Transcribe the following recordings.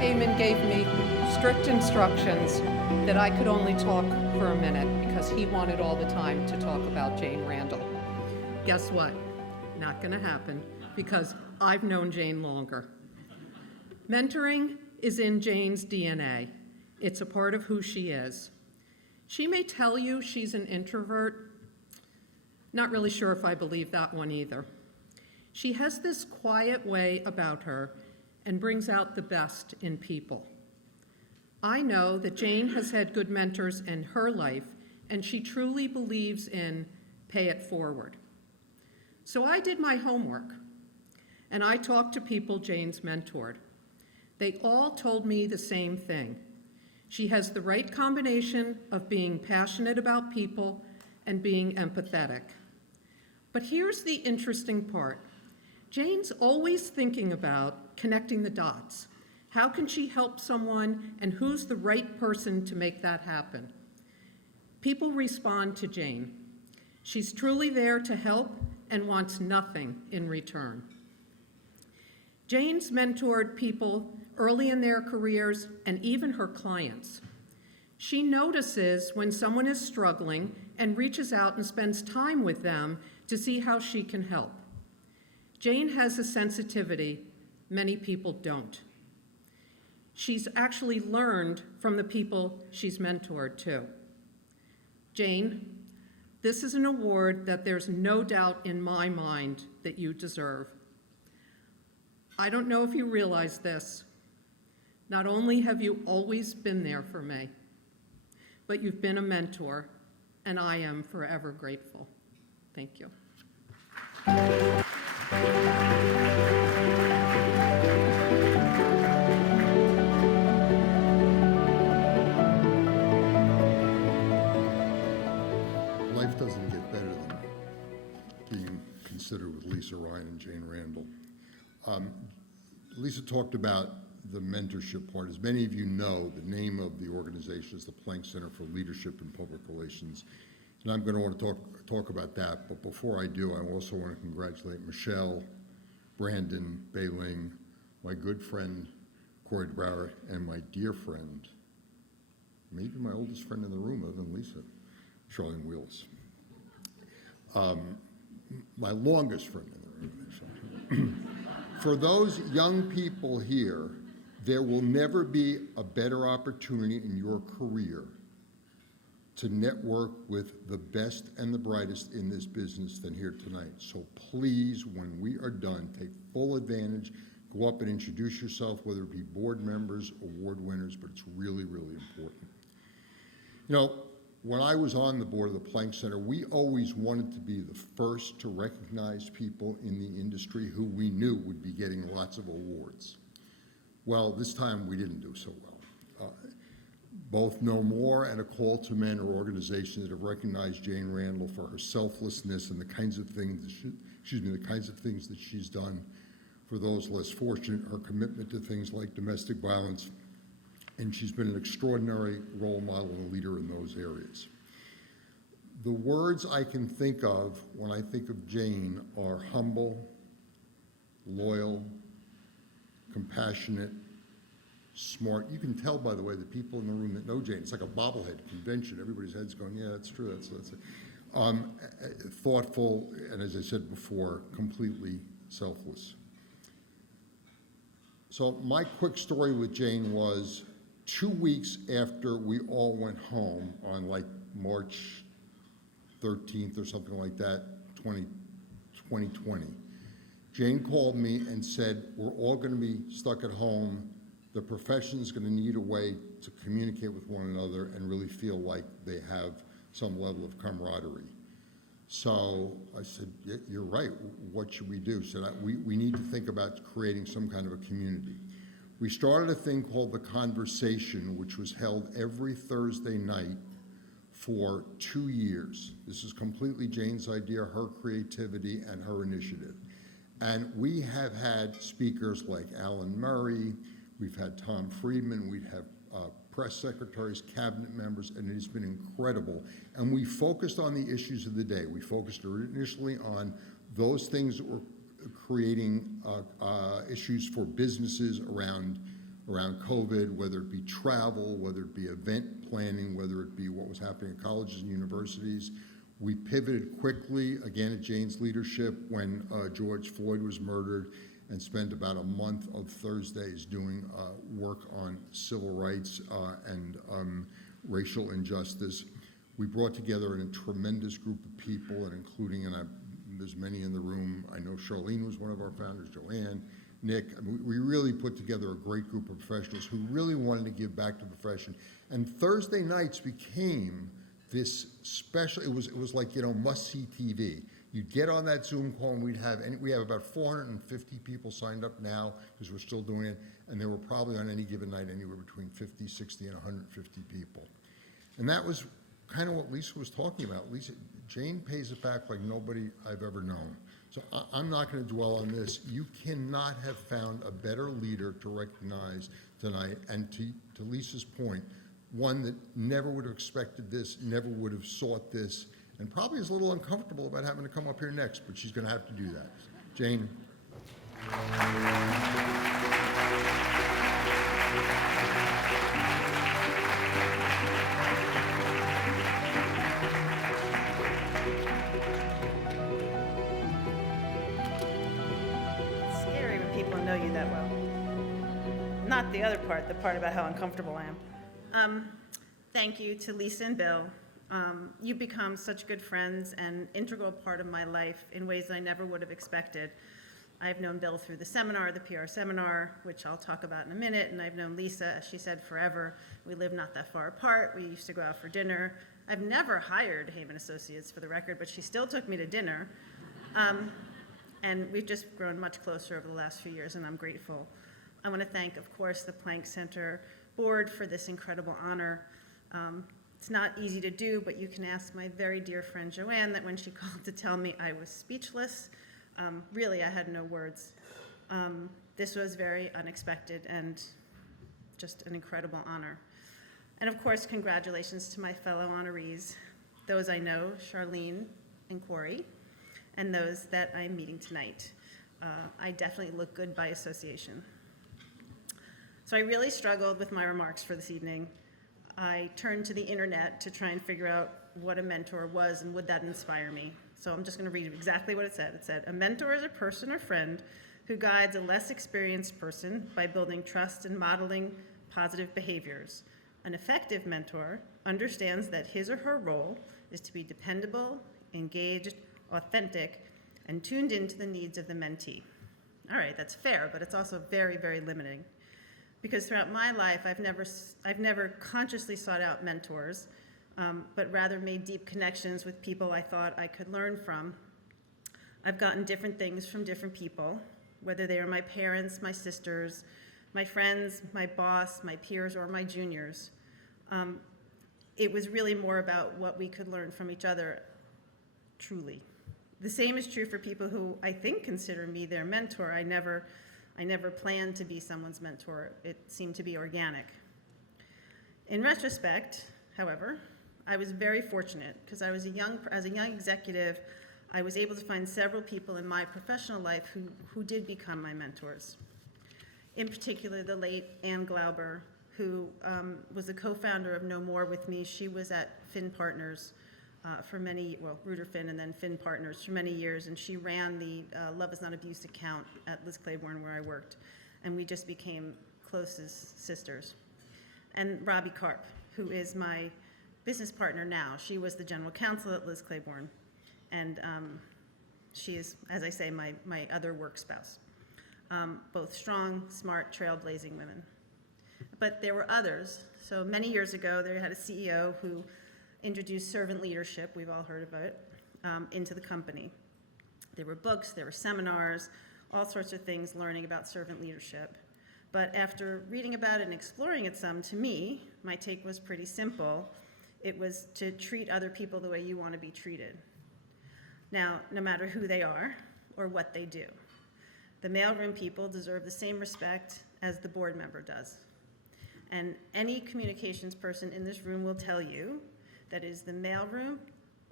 Heyman gave me strict instructions that I could only talk for a minute because he wanted all the time to talk about Jane Randel. Guess what? Not gonna happen because I've known Jane longer. Mentoring is in Jane's DNA. It's a part of who she is. She may tell you she's an introvert. Not really sure if I believe that one either. She has this quiet way about her and brings out the best in people. I know that Jane has had good mentors in her life, and she truly believes in pay it forward. So I did my homework, and I talked to people Jane's mentored. They all told me the same thing. She has the right combination of being passionate about people and being empathetic. But here's the interesting part. Jane's always thinking about connecting the dots. How can she help someone, and who's the right person to make that happen? People respond to Jane. She's truly there to help and wants nothing in return. Jane's mentored people early in their careers and even her clients. She notices when someone is struggling and reaches out and spends time with them to see how she can help. Jane has a sensitivity many people don't. She's actually learned from the people she's mentored too. Jane, this is an award that there's no doubt in my mind that you deserve. I don't know if you realize this. Not only have you always been there for me, but you've been a mentor, and I am forever grateful. Thank you. Life doesn't get better than being considered with Lisa Ryan and Jane Randel. Lisa talked about the mentorship part. As many of you know, the name of the organization is the Planck Center for Leadership and Public Relations. And I'm going to want to talk about that. But before I do, I also want to congratulate Michelle, Brandon, Beiling, my good friend, Corey DeBauer, and my dear friend, maybe my oldest friend in the room other than Lisa, Charlene Wheels. My longest friend in the room. For those young people here, there will never be a better opportunity in your career to network with the best and the brightest in this business than here tonight. So please, when we are done, take full advantage, go up and introduce yourself, whether it be board members, award winners, but it's really, really important. You know, when I was on the board of the Planck Center, we always wanted to be the first to recognize people in the industry who we knew would be getting lots of awards. Well, this time we didn't do so well. Both No More and A Call to Men are organizations that have recognized Jane Randel for her selflessness and the kinds of things that she's done for those less fortunate, her commitment to things like domestic violence, and she's been an extraordinary role model and leader in those areas. The words I can think of when I think of Jane are humble, loyal, compassionate, smart. You can tell, by the way, the people in the room that know Jane, it's like a bobblehead convention. Everybody's head's going, yeah, that's true, that's it. Thoughtful, and as I said before, completely selfless. So my quick story with Jane was 2 weeks after we all went home on like March 13th or something like that, 2020. Jane called me and said, we're all going to be stuck at home. The profession's going to need a way to communicate with one another and really feel like they have some level of camaraderie. So I said, yeah, you're right, what should we do? So we need to think about creating some kind of a community. We started a thing called The Conversation, which was held every Thursday night for 2 years. This is completely Jane's idea, her creativity, and her initiative. And we have had speakers like Alan Murray, we've had Tom Friedman, we've had press secretaries, cabinet members, and it has been incredible. And we focused on the issues of the day. We focused initially on those things that were creating issues for businesses around around COVID, whether it be travel, whether it be event planning, whether it be what was happening at colleges and universities. We pivoted quickly, again, at Jane's leadership when George Floyd was murdered, and spent about a month of Thursdays doing work on civil rights and racial injustice. We brought together a tremendous group of people, and including, and there's many in the room, I know Charlene was one of our founders, Joanne, Nick. I mean, we really put together a great group of professionals who really wanted to give back to the profession. And Thursday nights became this special, it was like, must-see TV. You'd get on that Zoom call and we have about 450 people signed up now because we're still doing it, and there were probably on any given night anywhere between 50, 60, and 150 people. And that was kind of what Lisa was talking about. Jane pays it back like nobody I've ever known. So I'm not going to dwell on this. You cannot have found a better leader to recognize tonight, and to Lisa's point, one that never would have expected this, never would have sought this, and probably is a little uncomfortable about having to come up here next, but she's going to have to do that. Jane. It's scary when people know you that well. Not the other part, the part about how uncomfortable I am. Thank you to Lisa and Bill. You've become such good friends and integral part of my life in ways that I never would have expected. I've known Bill through the seminar, the PR seminar, which I'll talk about in a minute, and I've known Lisa, as she said, forever. We live not that far apart. We used to go out for dinner. I've never hired Haven Associates, for the record, but she still took me to dinner. And we've just grown much closer over the last few years, and I'm grateful. I want to thank, of course, the Planck Center board for this incredible honor. It's not easy to do, but you can ask my very dear friend Joanne that when she called to tell me I was speechless, really I had no words. This was very unexpected and just an incredible honor. And of course, congratulations to my fellow honorees, those I know, Charlene and Corey, and those that I'm meeting tonight. I definitely look good by association. So I really struggled with my remarks for this evening. I turned to the internet to try and figure out what a mentor was and would that inspire me. So I'm just going to read exactly what it said. It said, a mentor is a person or friend who guides a less experienced person by building trust and modeling positive behaviors. An effective mentor understands that his or her role is to be dependable, engaged, authentic, and tuned into the needs of the mentee. All right, that's fair, but it's also very, very limiting. Because throughout my life, I've never consciously sought out mentors, but rather made deep connections with people I thought I could learn from. I've gotten different things from different people, whether they were my parents, my sisters, my friends, my boss, my peers, or my juniors. It was really more about what we could learn from each other, truly. The same is true for people who I think consider me their mentor. I never planned to be someone's mentor. It seemed to be organic. In retrospect, however, I was very fortunate because as a young executive, I was able to find several people in my professional life who did become my mentors. In particular, the late Ann Glauber, who was the co-founder of No More with me. She was at Finn Partners Reuter Finn and then Finn Partners for many years, and she ran the Love is Not Abuse account at Liz Claiborne where I worked, and we just became close as sisters. And Robbie Karp, who is my business partner now. She was the general counsel at Liz Claiborne, and she is, as I say, my other work spouse. Both strong, smart, trailblazing women. But there were others. So many years ago, they had a CEO who introduced servant leadership, we've all heard of it, into the company. There were books, there were seminars, all sorts of things learning about servant leadership. But after reading about it and exploring it some, to me, my take was pretty simple. It was to treat other people the way you want to be treated. Now, no matter who they are or what they do, the mailroom people deserve the same respect as the board member does. And any communications person in this room will tell you that is the mailroom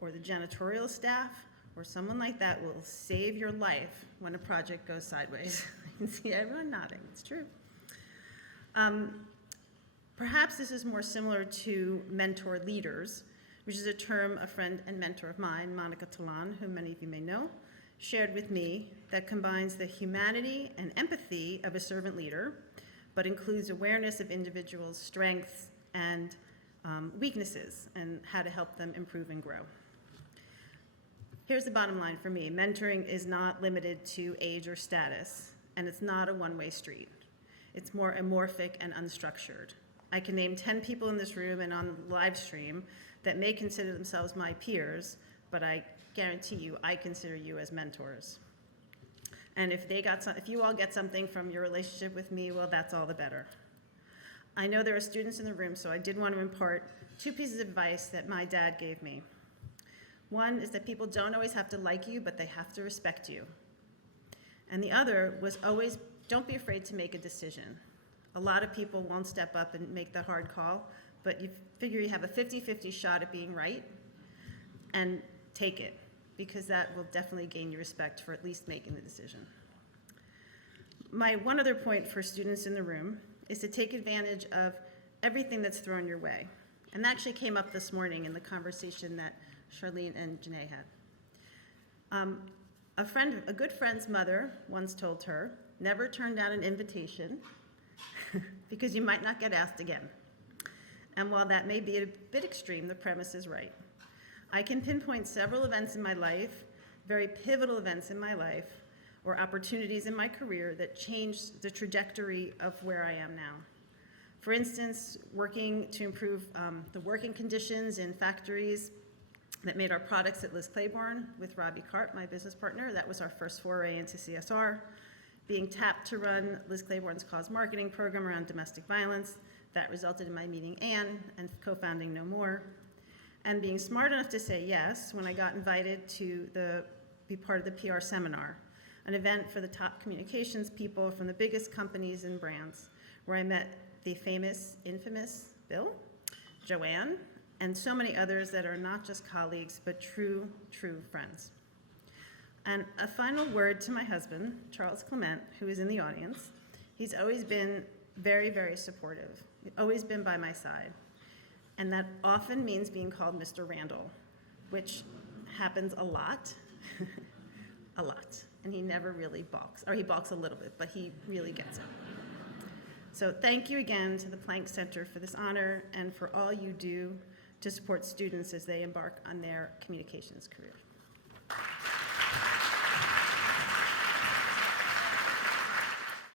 or the janitorial staff or someone like that will save your life when a project goes sideways. I can see everyone nodding, it's true. Perhaps this is more similar to mentor leaders, which is a term a friend and mentor of mine, Monica Talan, whom many of you may know, shared with me, that combines the humanity and empathy of a servant leader, but includes awareness of individuals' strengths and weaknesses and how to help them improve and grow. Here's the bottom line for me. Mentoring is not limited to age or status, and it's not a one-way street. It's more amorphic and unstructured. I can name 10 people in this room and on the live stream that may consider themselves my peers, but I guarantee you, I consider you as mentors. And if you all get something from your relationship with me, well, that's all the better. I know there are students in the room, so I did want to impart 2 pieces of advice that my dad gave me. One is that people don't always have to like you, but they have to respect you. And the other was always, don't be afraid to make a decision. A lot of people won't step up and make the hard call, but you figure you have a 50-50 shot at being right, and take it, because that will definitely gain your respect for at least making the decision. My one other point for students in the room is to take advantage of everything that's thrown your way. And that actually came up this morning in the conversation that Charlene and Janae had. A good friend's mother once told her, never turn down an invitation because you might not get asked again. And while that may be a bit extreme, the premise is right. I can pinpoint several events in my life, very pivotal events in my life, or opportunities in my career that changed the trajectory of where I am now. For instance, working to improve the working conditions in factories that made our products at Liz Claiborne with Robbie Karp, my business partner. That was our first foray into CSR. Being tapped to run Liz Claiborne's cause marketing program around domestic violence. That resulted in my meeting Anne and co-founding No More. And being smart enough to say yes when I got invited to be part of the PR seminar, an event for the top communications people from the biggest companies and brands, where I met the famous, infamous Bill, Joanne, and so many others that are not just colleagues, but true, true friends. And a final word to my husband, Charles Clement, who is in the audience. He's always been very, very supportive. He's always been by my side. And that often means being called Mr. Randel, which happens a lot, a lot. And he never really balks, or he balks a little bit, but he really gets it. So thank you again to the Planck Center for this honor and for all you do to support students as they embark on their communications career.